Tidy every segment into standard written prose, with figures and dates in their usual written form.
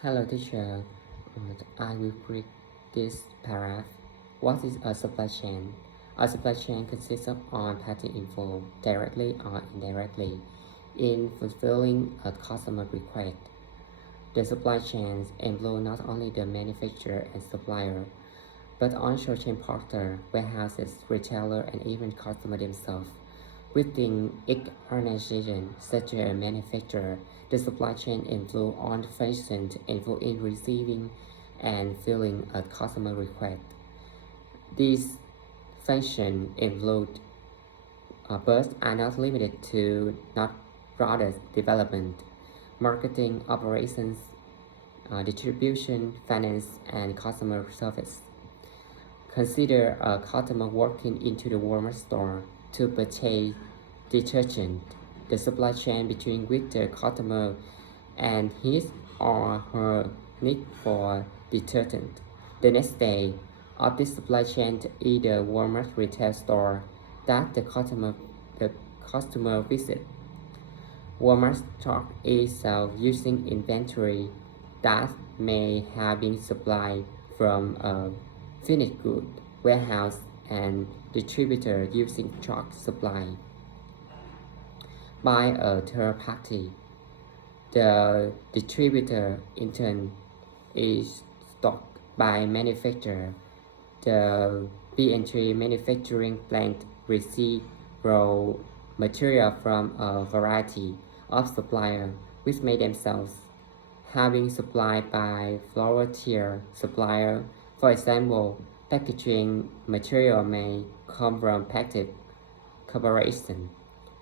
Hello teacher, I will read this paragraph. What is a supply chain? A supply chain consists of all party involved, directly or indirectly, in fulfilling a customer request. The supply chains include not only the manufacturer and supplier, but also chain partner, warehouses, retailer, and even customer themselves. Within each organization, such as a manufacturer, the supply chain includes all functions involved in receiving and filling a customer request. These functions include but are not limited to not product development, marketing operations, distribution, finance, and customer service. Consider a customer walking into the Walmart store to purchase detergent. The supply chain between which the customer and his or her need for detergent. The next day of this supply chain is the Walmart retail store that the customer visit. Walmart stock itself using inventory that may have been supplied from a finished good warehouse and distributor using truck supply by a third party. The distributor in turn is stocked by manufacturer. The B&T manufacturing plant receives raw material from a variety of suppliers which may themselves having supplied by floor tier supplier. For example, packaging material may come from Pactiv Corporation,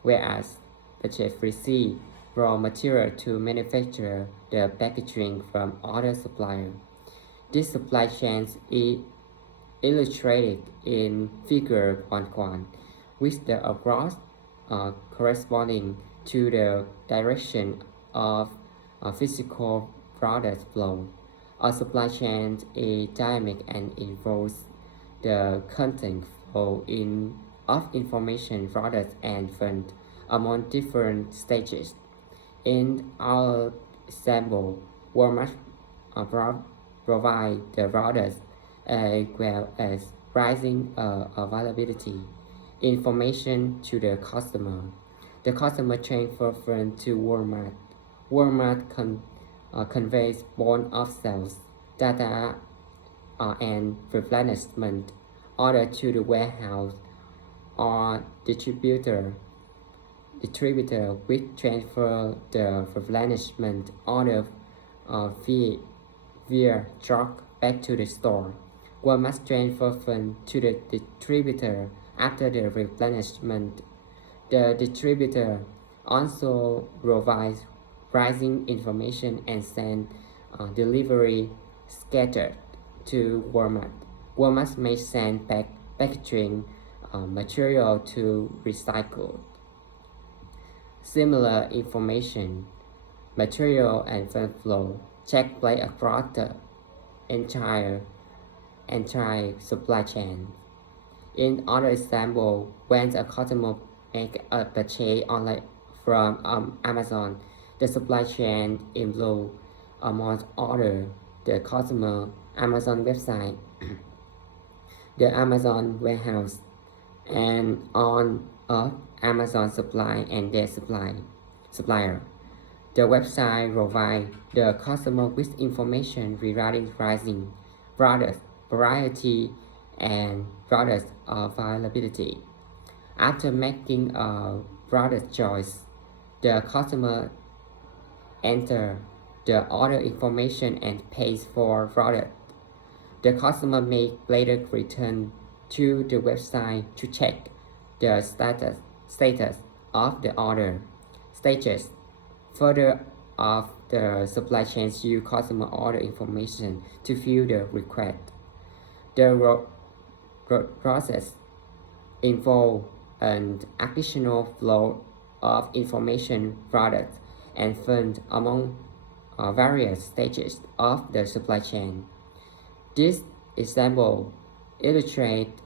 whereas purchase receive raw material to manufacture the packaging from other suppliers. This supply chain is illustrated in Figure 1.1, with the across corresponding to the direction of a physical product flow. A supply chain is dynamic and involves the content flow of information, products, and funds among different stages. In our example, Walmart provide the products as well as pricing availability information to the customer. The customer transfer funds to Walmart. Walmart conveys point of sales data and replenishment order to the warehouse or distributor which transfer the replenishment order via truck back to the store. Walmart transfer funds to the distributor after the replenishment. The distributor also provides pricing information and send delivery scheduled to Walmart. Walmart may send packaging material to recycle. Similar information, material and fund flow take place across the entire supply chain. In other example, when a customer make a purchase online from Amazon, the supply chain includes among other the customer Amazon website, the Amazon warehouse, and on of Amazon supply and their supplier. The website provides the customer with information regarding pricing, product variety, and product availability. After making a product choice, the customer enters the order information and pays for product. The customer may later return to the website to check the status of the order. Stages further of the supply chain use customer order information to fill the request. The process involves an additional flow of information, products, and funds among various stages of the supply chain. This example illustrates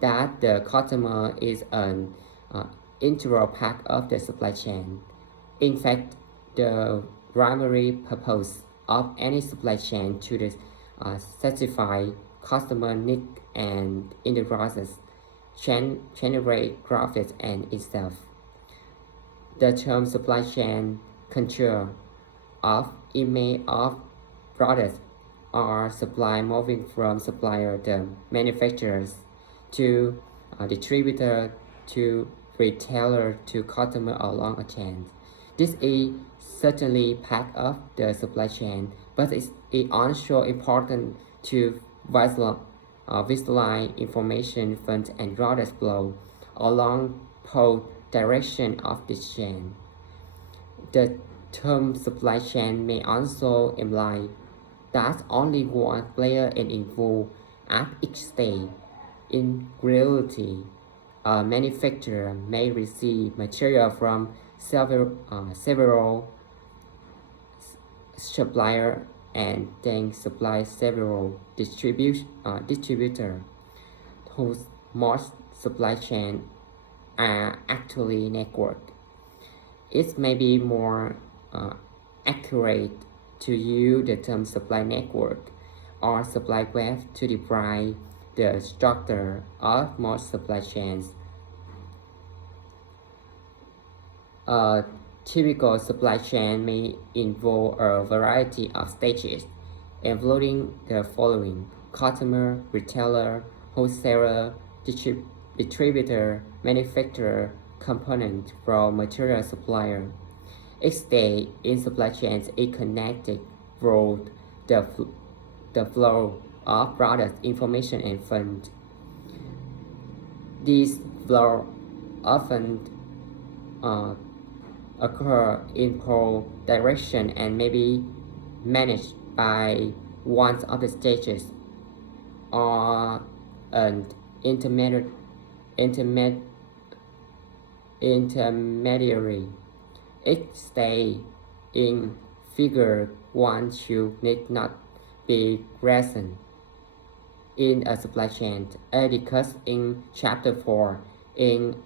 that the customer is an integral part of the supply chain. In fact, the primary purpose of any supply chain to the satisfy customer need and in the process generate profit and itself. The term supply chain control of image of products or supply moving from supplier the manufacturers to distributor to retailer to customer along a chain. This is certainly part of the supply chain, but it's also important to visualize information funds and products flow along both direction of this chain. The term supply chain may also imply that only one player is involved at each stage. In reality, a manufacturer may receive material from several suppliers and then supply several distributors whose most supply chain are actually networked. It may be more accurate to use the term supply network or supply web to describe the structure of most supply chains. A typical supply chain may involve a variety of stages, including the following: customer, retailer, wholesaler, distributor, manufacturer, component, raw material supplier. Each stage in supply chains is connected through the flow of product information and funds. These flows often occur in both direction and may be managed by one of the stages or an intermediary. Each stage in figure 1 should need not be present in a supply chain, as discussed in chapter 4 in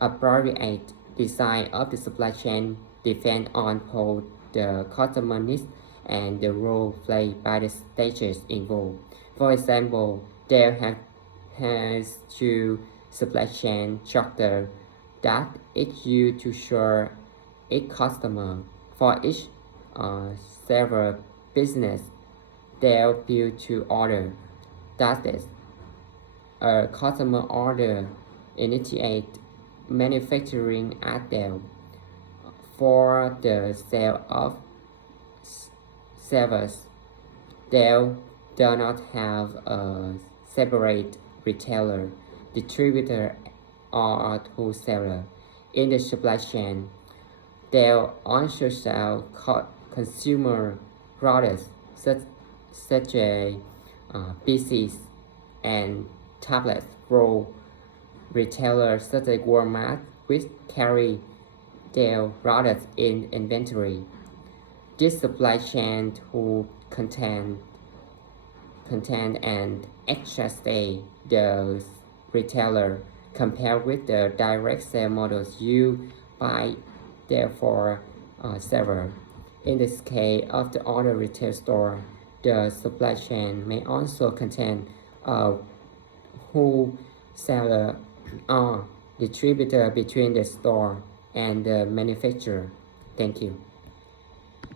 appropriate design of the supply chain depend on both the customer needs and the role played by the stages involved. For example, there has two supply chain structure that is used to serve each customer. For each several business, they're built to order. That is, a customer order initiate manufacturing at Dell for the sale of servers. Dell does not have a separate retailer, distributor, or wholesaler in the supply chain. Dell also sells consumer products such as PCs and tablets for retailers such as Walmart, which carry their products in inventory. This supply chain will contain an extra stage the retailer compared with the direct sale models used by therefore several. In the case of the other retail store, the supply chain may also contain a wholesaler or distributor between the store and the manufacturer. Thank you.